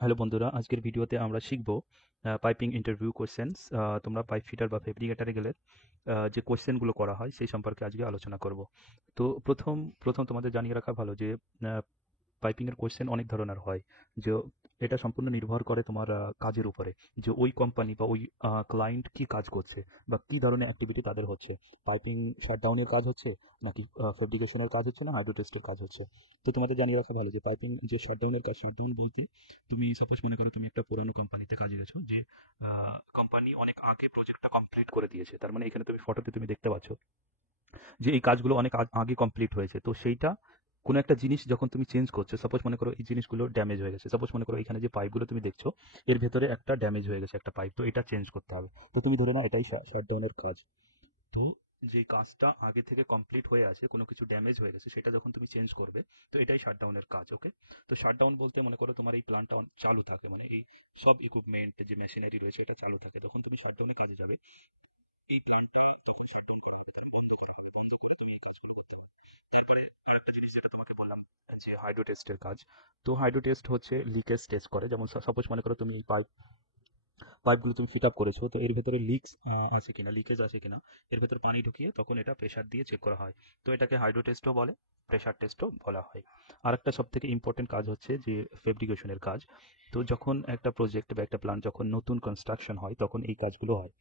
Hello বন্ধুরা, আজকের ভিডিওতে আমরা শিখব পাইপিং ইন্টারভিউ কোশ্চেন্স। তোমরা পাইপ ফিটার বা ফেব্রিকেটারে গেলে যে কোশ্চেনগুলো করা হয় সেই সম্পর্কে আজকে আলোচনা করব। তো প্রথম প্রথম তোমাদের জানিয়ে রাখা ভালো যে পাইপিং এর কোশ্চেন অনেক ধরনের হয়। যে এটা সম্পূর্ণ নির্ভর করে তোমার কাজের উপরে, যে ওই কোম্পানি বা ওই ক্লায়েন্ট কি কাজ করছে বা কি ধরনের অ্যাক্টিভিটি তাদের হচ্ছে। পাইপিং শাটডাউনের কাজ হচ্ছে, নাকি ফেব্রিকেশনের কাজ হচ্ছে, না হাইড্রো টেস্টের কাজ হচ্ছে। তো তোমাদের জানিয়ে রাখা ভালো যে পাইপিং যে শাটডাউনের কাজ, শাটডাউন বলতে তুমি সাপোজ মনে করো তুমি একটা পুরানো কোম্পানিতে কাজে গেছো, যে কোম্পানি অনেক আগে প্রজেক্টটা কমপ্লিট করে দিয়েছে। তার মানে এখানে তুমি ফটোতে তুমি দেখতে পাচ্ছ যে এই কাজগুলো অনেক আগে কমপ্লিট হয়েছে। তো সেইটা কোনো একটা জিনিস যখন তুমি চেঞ্জ করছো, সাপোজ মনে করো এই জিনিসগুলো ড্যামেজ হয়ে গেছে, সাপোজ মনে করো এখানে যে পাইপগুলো তুমি দেখছো এর ভেতরে একটা ড্যামেজ হয়ে গেছে একটা পাইপ, তো এটা চেঞ্জ করতে হবে। তো তুমি ধরে না এটাই শাটডাউনের কাজ। তো যে কাজটা আগে থেকে কমপ্লিট হয়ে আছে, কোনো কিছু ড্যামেজ হয়ে গেছে, সেটা যখন তুমি চেঞ্জ করবে, তো এটাই শাটডাউনের কাজ। ওকে। তো শাটডাউন বলতে মনে করো তোমার এই প্ল্যান্টটা চালু থাকে, মানে এই সব ইকুইপমেন্ট যে মেশিনারি রয়েছে এটা চালু থাকে, যখন তুমি শাটডাউনে কাজে যাবে এই প্ল্যান্টটা তখন শাটডাউন করা হবে, তার বন্ধ করা হবে, বন্ধ করে তুমি এই কাজগুলো করতে হবে। তারপরে আরেকটা জিনিস যেটা তোমাকে বললাম, যে হাইড্রো টেস্টের কাজ। তো হাইড্রো টেস্ট হচ্ছে লিকেজ টেস্ট করে। যেমন সাপোজ মনে করো তুমি এই পাইপগুলো তুমি ফিট আপ করেছো, তো এর ভেতরে লিকস আছে কিনা, লিকেজ আছে কিনা, এর ভেতরে পানি ঢুকিয়ে তখন এটা প্রেসার দিয়ে চেক করা হয়। তো এটাকে হাইড্রো টেস্টও বলে, প্রেসার টেস্টও বলা হয়। আরেকটা সব থেকে ইম্পর্টেন্ট কাজ হচ্ছে যে ফেব্রিকেশনের কাজ। তো যখন একটা প্রজেক্ট বা একটা প্ল্যান্ট যখন নতুন কনস্ট্রাকশন হয় তখন এই কাজগুলো হয়।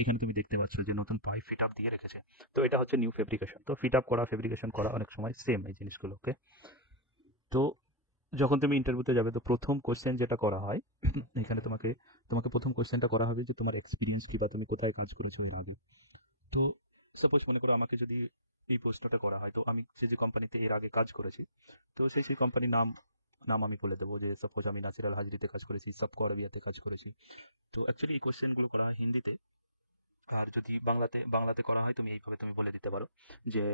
এখানে তুমি দেখতে পাচ্ছ যে নতুন পাইপ ফিট আপ দিয়ে রেখেছে, তো এটা হচ্ছে নিউ ফেব্রিকেশন। তো ফিট আপ করা, ফেব্রিকেশন করা অনেক সময় সেম এই জিনিসগুলোকে। তো যখন তুমি ইন্টারভিউতে যাবে, তো প্রথম কোশ্চেন যেটা করা হয় এখানে তোমাকে তোমাকে প্রথম কোশ্চেনটা করা হবে যে তোমার এক্সপিরিয়েন্স কি, বা তুমি কোথায় কাজ করেছো এর আগে। তো সাপোজ মনে করো আমাকে যদি এই প্রশ্নটা করা হয়, তো আমি যে কোম্পানিতে এর আগে কাজ করেছি, তো সেই কোম্পানির নাম নাম আমি বলে দেবো। যে সাপোজ আমি নাসির আল হাজরিতে কাজ করেছি, সাবকো আরবিয়াতে কাজ করেছি। তো অ্যাকচুয়ালি এই কোশ্চেনগুলো করা হয় হিন্দিতে। আর যদি বাংলাতে বাংলাতে করা হয়, তুমি এইভাবে তুমি বলে দিতে পারো যে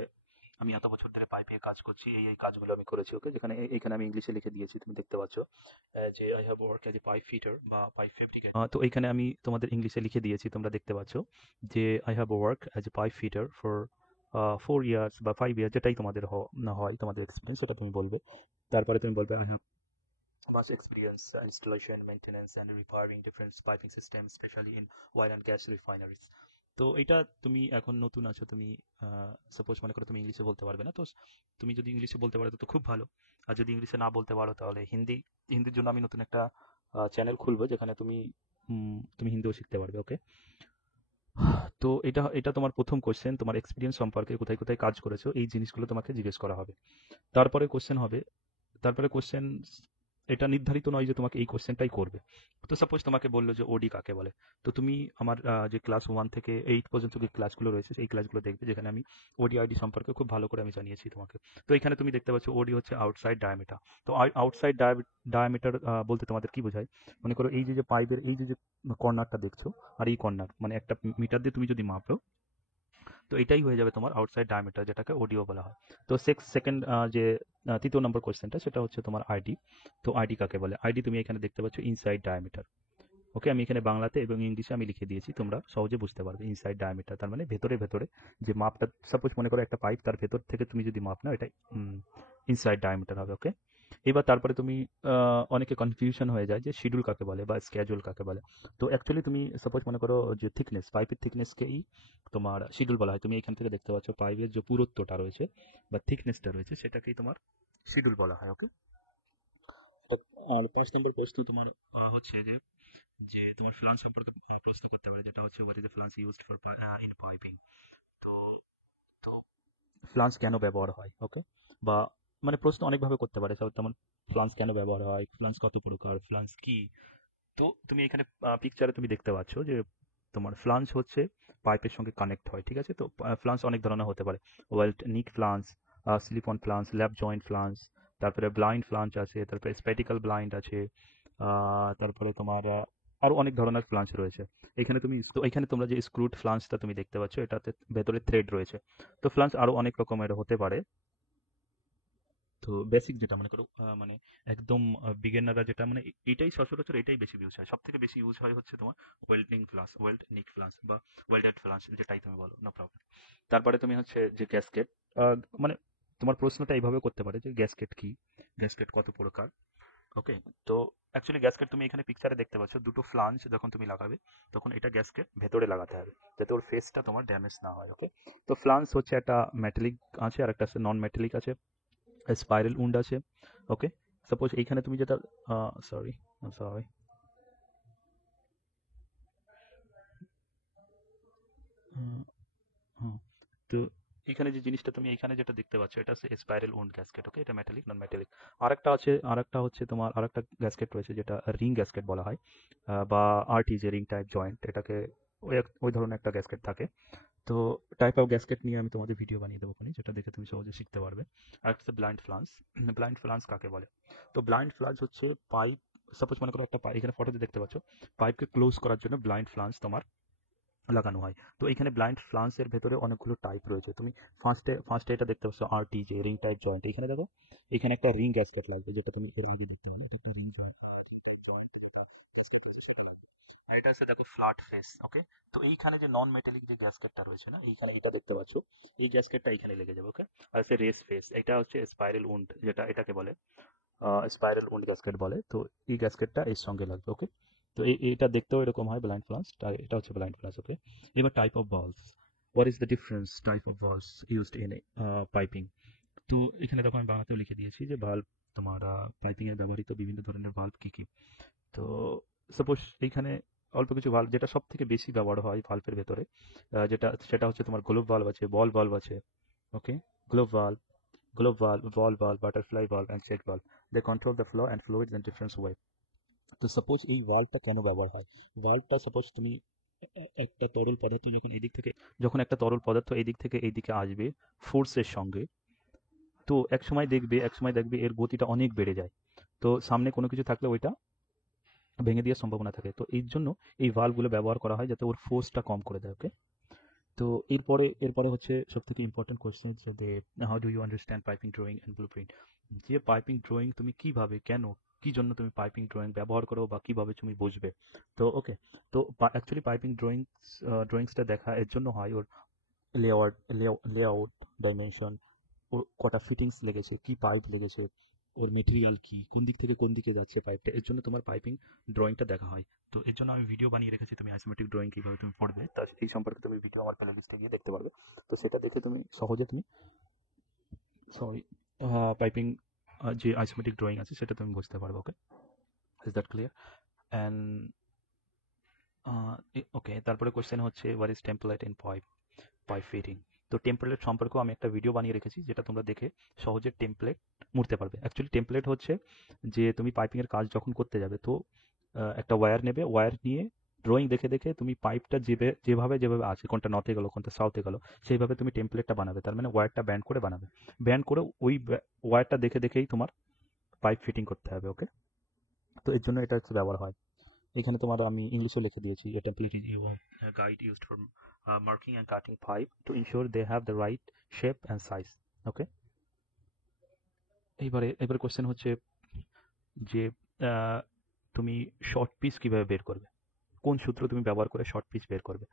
আমি এত বছর ধরে পাইপে কাজ করছি, এই কাজগুলো আমি করেছি। ওকে, যেখানে এখানে আমি ইংলিশে লিখে দিয়েছি, তুমি দেখতে পাচ্ছ যে I have work as a pipe fitter বা পাইপ ফেব্রিকেটর। তো এখানে আমি তোমাদের ইংলিশে লিখে দিয়েছি, তোমরা দেখতে পাচ্ছ যে I have work as a pipe fitter for 4 years বা 5 ইয়ার্স, যেটাই তোমাদের না হয় তোমাদের এক্সপিরিয়েন্স, সেটা তুমি বলবে। তারপরে তুমি বলবে I have vast experience installation, maintenance and repairing different piping systems, especially in oil and gas refineries. তো এটা তুমি এখন নতুন আছো, তুমি সাপোজ মনে করো তুমি ইংলিশে বলতে পারবে না, তো তুমি যদি ইংলিশে বলতে পারো তো খুব ভালো। আর যদি ইংলিশে না বলতে পারো তাহলে হিন্দির জন্য আমি নতুন একটা চ্যানেল খুলবো, যেখানে তুমি হিন্দিও শিখতে পারবে। ওকে। তো এটা এটা তোমার প্রথম কোশ্চেন, তোমার এক্সপিরিয়েন্স সম্পর্কে, কোথায় কোথায় কাজ করেছো এই জিনিসগুলো তোমাকে জিজ্ঞেস করা হবে। তারপরে কোশ্চেন হবে, তারপরে কোশ্চেন এটা নির্ধারিত নয় যে তোমাকে এই কোশ্চেনটাই করবে। তো সাপোজ তোমাকে বললো যে ওডি কাকে বলে, তো তুমি আমার যে ক্লাস 1 থেকে 8 পর্যন্ত যে ক্লাসগুলো রয়েছে সেই ক্লাসগুলো দেখবে, যেখানে আমি ওডি আইডি সম্পর্কে খুব ভালো করে আমি জানিয়েছি তোমাকে। তো এখানে তুমি দেখতে পাচ্ছ ওডি হচ্ছে আউটসাইড ডায়ামিটার। তো আউটসাইড ডায়ামিটার বলতে তোমাদের কি বোঝায়, মনে করো এই যে পাইপের এই যে কর্নারটা দেখছো, আর এই কর্নার মানে একটা মিটার দিয়ে তুমি যদি মাপো, তো এটাই হয়ে যাবে তোমার আউটসাইড ডায়ামিটার, যেটাকে ওডিও বলা হয়। তো সেকেন্ড যে তৃতীয় নম্বর কোশ্চেনটা, সেটা হচ্ছে তোমার আইডি। তো আইডি কাকে বলে, আইডি তুমি এখানে দেখতে পাচ্ছ ইনসাইড ডায়ামিটার। ওকে, আমি এখানে বাংলাতে এবং ইংলিশে আমি লিখে দিয়েছি, তোমরা সহজে বুঝতে পারবে। ইনসাইড ডায়ামিটার তার মানে ভেতরে ভেতরে যে মাপটা, সাপোজ মনে করো একটা পাইপ, তার ভেতর থেকে তুমি যদি মাপ নাও, এটাই ইনসাইড ডায়ামিটার হবে। ওকে। এবার তারপরে তুমি অনেকে কনফিউশন হয়ে যায় যে শিডিউল কাকে বলে বা স্কেজুয়াল কাকে বলে। তো অ্যাকচুয়ালি তুমি সাপোজ মনে করো যে থিকনেস, পাইপের থিকনেসকেই তোমার শিডিউল বলা হয়। তুমি এখান থেকে দেখতে পাচ্ছ পাইপের যে পুরুত্বটা রয়েছে বা থিকনেসটা রয়েছে, সেটাকেই তোমার শিডিউল বলা হয়। ওকে। আর 5 নম্বর প্রশ্ন তোমার হচ্ছে যে যে তোমার ফ্লান্স সম্পর্কে প্রশ্ন করতে পারে, যেটা হচ্ছে what is the flanges used for in piping. তো তো ফ্লান্স কেন ব্যবহার হয়। ওকে। বা মানে প্রশ্ন অনেকভাবে করতে পারে, যেমন ফ্লান্স কেন ব্যবহার হয়, ফ্লান্স কত প্রকার, ফ্লান্স কি। তো তুমি এখানে পিকচারে তুমি দেখতে পাচ্ছ যে তোমার ফ্লান্স হচ্ছে পাইপের সঙ্গে কানেক্ট হয়, ঠিক আছে। তো ফ্লান্স অনেক ধরনের হতে পারে, ওয়েল্ট নিক ফ্লান্স, স্লিপ অন ফ্লান্স, ল্যাপ জয়েন্ট ফ্লান্স, তারপরে ব্লাইন্ড ফ্লান্স আছে, তারপরে স্প্যাটিক্যাল ব্লাইন্ড আছে, তারপরে তোমার আরো অনেক ধরনের ফ্লান্স রয়েছে। এখানে তোমরা যে স্ক্রুড ফ্লান্সটা তুমি দেখতে পাচ্ছ, এটাতে ভেতরে থ্রেড রয়েছে। তো ফ্লান্স আরো অনেক রকমের হতে পারে। তো বেসিক যেটা মনে করো মানে একদম বিগিনাররা যেটা মানে এটাই সচরাচর এটাই বেশি ইউজ হয়, সব থেকে বেশি ইউজ হয় হচ্ছে তোমার ওয়েল্ডিং ফ্লাস, ওয়েল্ড নিক ফ্লাস বা ওয়েল্ডেড ফ্লাস, যেটাই তুমি বলো, নো প্রবলেম। তারপরে তুমি হচ্ছে যে গ্যাসকেট, মানে তোমার প্রশ্নটা এইভাবে করতে পারে যে গ্যাসকেট কি, গ্যাসকেট কত প্রকার, ওকে, তো অ্যাকচুয়ালি গ্যাসকেট তুমি এখানে পিকচারে দেখতে পাচ্ছ দুটো ফ্লাঞ্জ যখন তুমি লাগাবে তখন এটা গ্যাসকেট ভেতরে লাগাতে হবে যাতে ওর ফেসটা তোমার ড্যামেজ না হয়। ওকে, তো ফ্লাঞ্জ হচ্ছে একটা মেটালিক আছে আর একটা নন মেটালিক আছে, স্পাইরাল উন্ড আছে। ওকে, সাপোজ এইখানে তুমি যেটা সরি সরি তো এখানে যে জিনিসটা তুমি এখানে যেটা দেখতে পাচ্ছ এটা হচ্ছে স্পাইরাল উন্ড গ্যাসকেট। ওকে, এটা মেটালিক নন মেটালিক। আরেকটা হচ্ছে তোমার আরেকটা গ্যাসকেট রয়েছে যেটা রিং গ্যাসকেট বলা হয়, বা আরটি যে রিং টাইপ জয়েন্ট এটাকে ওই ধরনের একটা গ্যাসকেট থাকে। তো টাইপ অফ গ্যাসকেট নিয়ে আমি তোমাদের ভিডিও বানিয়ে দেবো ওখানে, যেটা দেখে তুমি সহজে শিখতে পারবে। আর একটা ব্লাইন্ড ফ্লান্স। ব্লাইন্ড ফ্লান্স কাকে বলে? তো ব্লাইন্ড ফ্লান্স হচ্ছে পাইপ, সাপোজ মনে করো একটা পাইপ এখানে ফটোতে দেখতে পাচ্ছ, পাইপকে ক্লোজ করার জন্য ব্লাইন্ড ফ্লান্স তোমার লাগানো হয়। তো এখানে ব্লাইন্ড ফ্লান্সের ভেতরে অনেকগুলো টাইপ রয়েছে। তুমি ফার্স্টে এটা দেখতে পাচ্ছ আরটি যে রিং টাইপ জয়েন্ট। এখানে দেখো এখানে একটা রিং গ্যাসকেট লাগবে যেটা তুমি এর আগে দেখতে পাবে, এটা একটা ring joint ring type joint যেটা গ্যাসকেট রয়েছে সেটা লাগবে। আর এটা হচ্ছে দেখো ফ্ল্যাট ফেস। ওকে, তো এইখানে যে নন মেটালিক যে গ্যাসকেটটা রয়েছে না, এইখানে এটা দেখতে পাচ্ছ, এই গ্যাসকেটটা এখানে লেগে যাবে। ওকে, আর হচ্ছে রেস ফেস, এটা হচ্ছে স্পাইরাল উন্ড যেটা এটাকে বলে, স্পাইরাল উন্ড গ্যাসকেট বলে। তো এই গ্যাসকেটটা এর সঙ্গে লাগবে। ওকে, তো এটা দেখতেও এরকম হয় ব্লাইন্ড ফ্লাস, এটা হচ্ছে ব্লাইন্ড ফ্লাস। ওকে, এবার type of valves, what is the difference type of valves used in piping. তো এখানে দেখো আমি বাংলাতেও লিখে দিয়েছি যে ভালভ তোমার পাইপিং এ ব্যবহৃত বিভিন্ন ধরনের ভালভ কি কি। তো সাপোজ এইখানে অল্প কিছু ভালভ যেটা সব থেকে বেশি ব্যবহার হয় ভালভের ভেতরে, সেটা হচ্ছে তোমার গ্লোব ভালভ আছে, বল ভালভ আছে। Okay, globe valve, ball valve, butterfly valve, and check valve. They control the flow and fluids in different way. তো সাপোজ এই ভালভটা কেন ব্যবহার হয়? ভালভটা সাপোজ তুমি একটা তরল পদার্থ যখন এই দিক থেকে এই দিকে আসবে ফোর্সের সঙ্গে, তো এক সময় দেখবে এর গতিটা অনেক বেড়ে যায়। তো সামনে কোনো কিছু থাকলে ওইটা ভেঙে দেওয়ার সম্ভাবনা থাকে। তো এই জন্য এই ভালভগুলো ব্যবহার করা হয় যাতে ওর ফোর্সটা কম করে দেয়। ওকে, তো এরপরে হচ্ছে সবথেকে ইম্পর্টেন্ট কোয়েশ্চেন যে how do you understand piping drawing and blueprint. যে পাইপিং ড্রয়িং তুমি কিভাবে, কেন, কি জন্য তুমি পাইপিং ড্রয়িং ব্যবহার করো বা কিভাবে তুমি বুঝবে। তো ওকে, তো অ্যাকচুয়ালি পাইপিং ড্রয়িংসটা দেখা এর জন্য হয় ওর লেআউট লেআউট ডাইমেনশন, ওর কটা ফিটিংস লেগেছে, কি পাইপ লেগেছে, ওর মেটেরিয়াল কি, কোন দিক থেকে কোন দিকে যাচ্ছে পাইপটা, এর জন্য তোমার পাইপিং ড্রয়িংটা দেখা হয়। তো এর জন্য আমি ভিডিও বানিয়ে রেখেছি, তুমি আইসোমেট্রিক ড্রয়িং কিভাবে তুমি পড়বে তা এই সম্পর্কে তুমি ভিডিও আমার প্লে লিস্টে গিয়ে দেখতে পারবে। তো সেটা দেখে তুমি সহজে তুমি সরি পাইপিং যে আইসোমেট্রিক ড্রয়িং আছে সেটা তুমি বুঝতে পারবে। Okay, is that clear? And okay, তারপরে কোয়েশ্চেন হচ্ছে what is template in pipe fitting. তো টেমপ্লেট সম্পর্কেও আমি একটা ভিডিও বানিয়ে রেখেছি যেটা তোমরা দেখে সহজে টেমপ্লেট মুড়তে পারবে। অ্যাকচুয়ালি টেমপ্লেট হচ্ছে যে তুমি পাইপিং এর কাজ যখন করতে যাবে তো একটা ওয়্যার নেবে, ওয়্যার নিয়ে ড্রয়িং দেখে দেখে তুমি পাইপটা যেভাবে যেভাবে আছে, কোনটা নর্থে গেল কোনটা সাউথে গেল, সেইভাবে তুমি টেমপ্লেটটা বানাবে। তার মানে ওয়্যারটা ব্যান্ড করে বানাবে, ব্যান্ড করে ওই ওয়্যারটা দেখে দেখেই তোমার পাইপ ফিটিং করতে হবে। ওকে, তো এর জন্য এটা হচ্ছে ব্যবহার হয়। এখানে তোমার আমি ইংলিশে লিখে দিয়েছি যে template is guide used for marking and cutting pipe to ensure they have the right shape and size. Okay, এবারে কোশ্চেন হচ্ছে যে আহ, তুমি শর্ট পিচ কিভাবে বের করবে, কোন সূত্র তুমি ব্যবহার করে শর্ট পিচ বের করবে।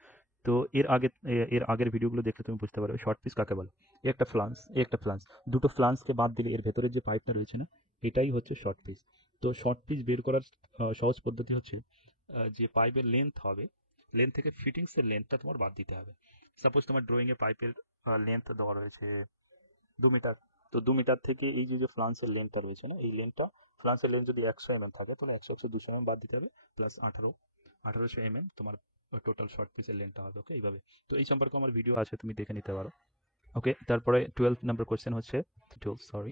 তো এর আগের ভিডিওগুলো দেখলে তুমি বুঝতে পারবে শর্ট পিচ কাকে বলে। একটা ফ্লান্স, দুটো ফ্লান্সকে বাদ দিলে এর ভেতরে যে পাইপটা রয়েছে না, এটাই হচ্ছে শর্ট পিচ। তো শর্ট পিচ বের করার সহজ পদ্ধতি হচ্ছে যে পাইপের লেন্থ হবে, লেন্থ থেকে ফিটিংস এর লেন্থটা তোমার বাদ দিতে হবে। সাপোজ তোমার ড্রয়িং এ পাইপের লেন্থ দেওয়া রয়েছে 2 মিটার। তো 2 মিটার থেকে এই যে ফ্লান্সের লেন্থটা রয়েছে না, এই লেন্থটা, ফ্লান্সের লেন্থ যদি 100 mm থাকে তাহলে 100 200 mm বাদ দিতে হবে, প্লাস 1800 mm তোমার টোটাল শর্ট পিসের লেন্থটা হবে। ওকে, এইভাবে। তো এই সম্পর্কে আমার ভিডিও আছে, তুমি দেখে নিতে পারো। ওকে, তারপরে 12 নাম্বার কোয়েশ্চেন হচ্ছে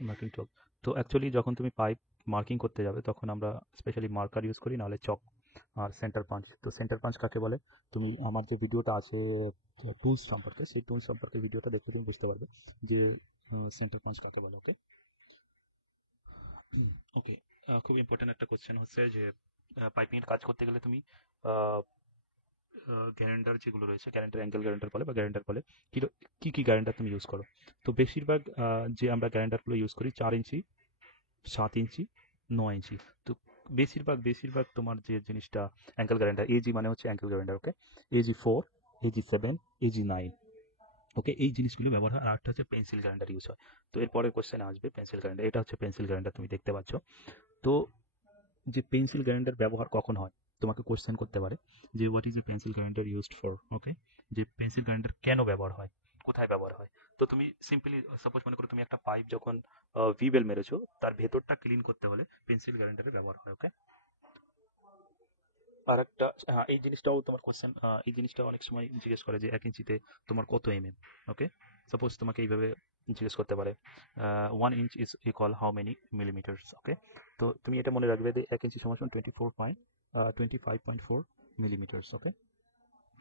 মার্কিং টুল। তো অ্যাকচুয়ালি যখন তুমি পাইপ মার্কিং করতে যাবে তখন আমরা স্পেশালি মার্কার ইউজ করি, নাহলে চক আর সেন্টার পাঞ্চ। তো সেন্টার পাঞ্চ কাকে বলে, তুমি আমার যে ভিডিওটা আছে টুলস সম্পর্কে, সেই টুলস সম্পর্কে ভিডিওটা দেখলে তুমি বুঝতে পারবে যে সেন্টার পাঞ্চ কাকে বলে। ওকে, ওকে, খুব ইম্পর্টেন্ট একটা কোশ্চেন হচ্ছে যে পাইপিং এর কাজ করতে গেলে তুমি গ্যারান্টার যেগুলো রয়েছে, গ্যারান্টার অ্যাঙ্গেল গ্যারান্টার বলে বা গ্যারান্টার বলে, কি কি কি গ্যারান্টার তুমি ইউজ করো। তো বেশিরভাগ যে আমরা গ্যারান্টারগুলো ইউজ করি 4 ইঞ্চি, 7 ইঞ্চি, 9 ইঞ্চি। তো বেশিরভাগ তোমার যে জিনিসটা অ্যাঙ্গেল গ্যারান্টার, এজি মানে হচ্ছে অ্যাঙ্গেল গ্যারান্টার। ওকে, AG4, AG7, AG9। ওকে, এই জিনিসগুলো ব্যবহার হয়। আর একটা হচ্ছে পেন্সিল গ্যারান্টার ইউজ হয়। তো এরপরের কোশ্চেনে আসবে পেন্সিল গ্যারান্টার, এটা হচ্ছে পেন্সিল গ্যারান্টার তুমি দেখতে পাচ্ছ। তো যে পেন্সিল গ্রাইন্ডার ব্যবহার কখন হয়, তোমাকে কোশ্চেন করতে পারে যে what is a pencil grinder used for, okay, যে পেন্সিল গ্রাইন্ডার কেন ব্যবহার হয়, কোথায় ব্যবহার হয়। তো তুমি সিম্পলি সাপোজ মনে করো তুমি একটা পাইপ যখন ভিবেল মেরেছো, তার ভেতরটা ক্লিন করতে হলে পেন্সিল গ্রাইন্ডারের ব্যবহার হয়, ওকে। আর একটা, হ্যাঁ, এই জিনিসটাও তোমার কোশ্চেন, এই জিনিসটা অনেক সময় জিজ্ঞেস করে যে 1 ইঞ্চিতে তোমার কত ওকে। সাপোজ তোমাকে এইভাবে জিজ্ঞেস করতে পারে 1 inch is equal how many millimetres, okay. তো তুমি এটা মনে রাখবে যে 1 ইঞ্চি সমান 25.4 মিলিমিটার্স, ওকে।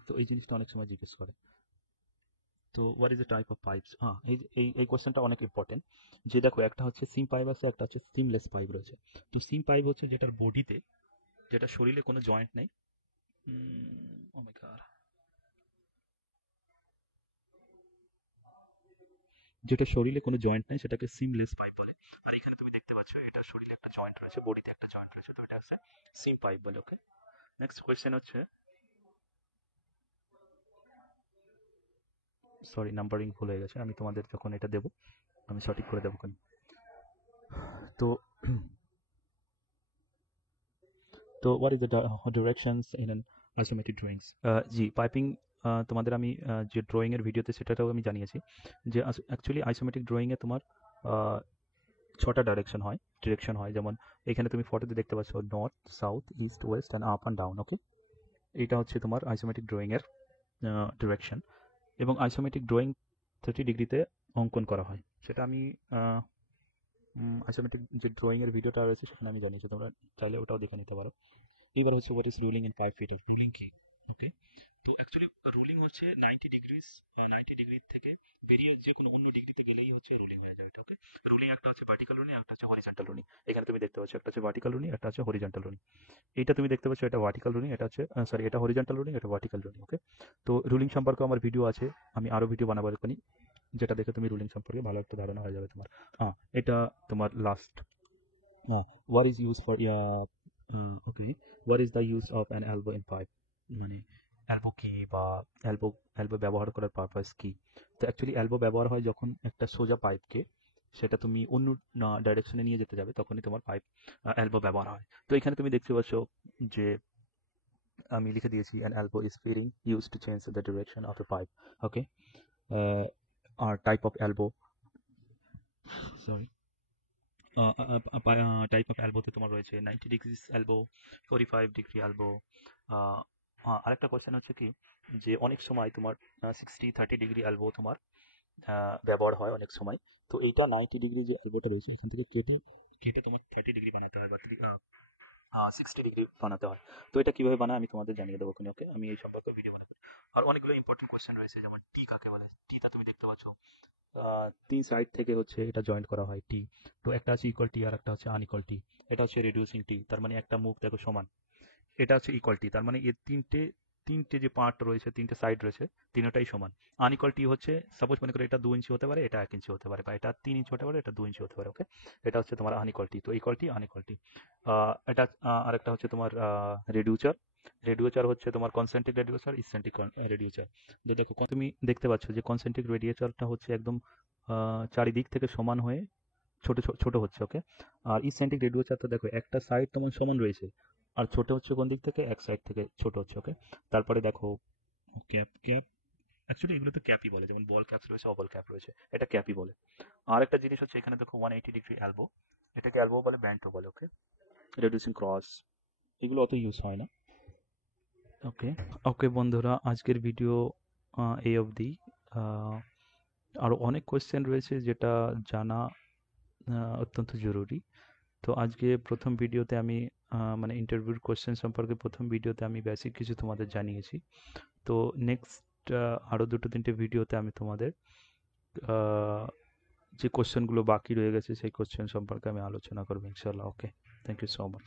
তো এই জিনিসটা অনেক সময় জিজ্ঞেস করে। তো what is the type of pipes, হ্যাঁ, এই কোশ্চেনটা অনেক ইম্পর্টেন্ট। যে দেখো, একটা হচ্ছে সিম পাইপ আছে, একটা হচ্ছে সিমলেস পাইপ রয়েছে। তো সিম পাইপ হচ্ছে যেটার বডিতে, যেটা শরীরে কোনো জয়েন্ট নেই, ও মাই গড, যেটা শরীরে কোনো জয়েন্ট নাই সেটাকে সিমলেস পাইপ বলে। আর এখানে তুমি দেখতে পাচ্ছ এটা শরীরে একটা জয়েন্ট রয়েছে, বডিতে একটা জয়েন্ট রয়েছে, তো এটা হচ্ছে সিম পাইপ বলে, ওকে। নেক্সট কোয়েশ্চেন হচ্ছে, সরি নাম্বারিং ভুল হয়ে গেছে, আমি তোমাদের যখন এটা দেবো আমি সঠিক করে দেবো কেন। তো তো what is the directions in an isometric drawings. G, piping তোমাদের আমি যে ড্রয়িংয়ের ভিডিওতে সেটাও আমি জানিয়েছি যে অ্যাকচুয়ালি আইসোমেট্রিক ড্রয়িংয়ে তোমার 6টা ডিরেকশন হয়, যেমন এখানে তুমি ফটোতে দেখতে পাচ্ছ north, south, east, west and up and down, okay. এটা হচ্ছে তোমার আইসোমেট্রিক ড্রয়িংয়ের ডিরেকশন। এবং আইসোমেট্রিক ড্রয়িং 30 ডিগ্রিতে অঙ্কন করা হয়, সেটা আমি আইসোমেট্রিক যে ড্রয়িংয়ের ভিডিওটা রয়েছে সেখানে আমি জানিয়েছি, তোমরা চাইলে ওটাও দেখে নিতে পারো। এবার হচ্ছে what is ruling in 5 fit, ruling কি, ওকে। তো অ্যাকচুয়ালি রুলিং হচ্ছে 90 ডিগ্রি থেকে বেরিয়ে যে কোনো অন্য ডিগ্রিতে গেলেই হচ্ছে রুলিং হয়ে যাবে, ওকে। রুলিং একটা হচ্ছে ভার্টিক্যাল রুলিং, একটা হচ্ছে হরিজন্টাল রুলিং। এখানে তুমি দেখতে পাচ্ছ একটা হচ্ছে ভার্টিক্যাল রুলিং, একটা হচ্ছে হরিজন্টাল রুলিং। এটা তুমি দেখতে পাচ্ছ, এটা ভার্টিক্যাল রুলিং, এটা হচ্ছে সরি, এটা হরিজন্টাল রুলিং, এটা ভার্টিক্যাল রুলিং, ওকে। তো রুলিং সম্পর্কে আমার ভিডিও আছে, আমি আরো ভিডিও বানাবো এখনই, যেটা দেখে তুমি রুলিং সম্পর্কে ভালো একটা ধারণা হয়ে যাবে তোমার। হ্যাঁ, এটা তোমার last, what is used for, okay, what is the use of an elbow in pipe, মানে এলবো কি, বা এলবো এলবো ব্যবহার করার পারপাস কি। তো অ্যাকচুয়ালি এলবো ব্যবহার হয় যখন একটা সোজা পাইপকে সেটা তুমি অন্য ডাইরেকশনে নিয়ে যেতে যাবে, তখনই তোমার পাইপ এলবো ব্যবহার হয়। তো এখানে তুমি দেখতে পাচ্ছ যে আমি লিখে দিয়েছি an elbow is fitting used to change the direction of a pipe, okay. আর type of elbow, sorry, type of এলবোতে তোমার রয়েছে 90 ডিগ্রি এলবো, 45 ডিগ্রি এলবো। আরেকটা কোয়েশ্চেন হচ্ছে কি, যে অনেক সময় তোমার 60-30 ডিগ্রি এলবো তোমার ব্যবহার হয় অনেক সময়। তো এইটা 90 ডিগ্রি যে এলবোটা রয়েছে এখান থেকে কেটে কেটে তোমার 30 ডিগ্রি বানাতে হয়, বা 60 ডিগ্রি বানাতে হয়। তো এটা কিভাবে বানায় আমি তোমাদের জানিয়ে দেবো, ওকে। আমি এই সম্পর্কে ভিডিও বানাবো। আর অনেকগুলো ইম্পর্টেন্ট কোয়েশ্চেন রয়েছে, যেমন টি কাকে বলে। টিটা তুমি দেখতে পাচ্ছ 3 সাইড থেকে হচ্ছে এটা জয়েন্ট করা হয় টি। তো একটা আছে ইকুয়াল টি আর একটা হচ্ছে আনইকুয়াল টি। এটা হচ্ছে রিডিউসিং টি, তার মানে একটা মুখ দেখো সমান। এটা হচ্ছে ইকুয়াল টি, তার মানে এর তিনটে তিনটে যে পার্ট রয়েছে, তিনটে সাইড রয়েছে, তিনটাই সমান। আনইকুয়াল টি হচ্ছে সাপোজ মনে করো এটা 2 ইঞ্চি হতে পারে, এটা 1 ইঞ্চি হতে পারে, বা এটা 3 ইঞ্চি হতে পারে, এটা 2 ইঞ্চি হতে পারে, ওকে। এটা হচ্ছে তোমার আনইকুয়াল টি। তো ইকুয়াল টি, আনইকুয়াল টি। এটা আরেকটা হচ্ছে তোমার রেডিউচার। রেডিউচার হচ্ছে তোমার কনসেন্ট্রিক রেডিউচার, ইসেন্ট্রিক রেডিউচার। যে দেখো তুমি দেখতে পাচ্ছ যে কনসেন্ট্রিক রেডিউচারটা হচ্ছে একদম চারিদিক থেকে সমান হয়ে ছোট ছোট হচ্ছে, ওকে। আর ইসেন্ট্রিক রেডিউচারটা দেখো একটা সাইড তোমার সমান রয়েছে, আর ছোট হচ্ছে কোন দিক থেকে, এক সাইড থেকে ছোট হচ্ছে, ওকে। তারপরে দেখো ক্যাপ, ক্যাপ অ্যাকচুয়ালি এগুলো তো ক্যাপই বলে, যেমন বল ক্যাপস রয়েছে, অবল ক্যাপ রয়েছে, এটা ক্যাপই বলে। আর একটা জিনিস হচ্ছে এখানে দেখো 180 ডিগ্রি এলবো, এটাকে এলবো বলে, ব্যান্ডও বলে, ওকে। রেডিউসিং ক্রস, এগুলো অত ইউজ হয় না, ওকে। ওকে বন্ধুরা, আজকের ভিডিও এই অবধি। আরও অনেক কোয়েশ্চেন রয়েছে যেটা জানা অত্যন্ত জরুরি। তো আজকে প্রথম ভিডিওতে আমি মানে ইন্টারভিউর কোয়েশ্চেন সম্পর্কে প্রথম ভিডিওতে আমি বেসিক কিছু তোমাদের জানিয়েছি। তো নেক্সট আরও 2-3টে ভিডিওতে আমি তোমাদের যে কোয়েশ্চেনগুলো বাকি রয়ে গেছে সেই কোয়েশ্চেন সম্পর্কে আমি আলোচনা করবো ইনশাল্লাহ, okay. Thank you so much.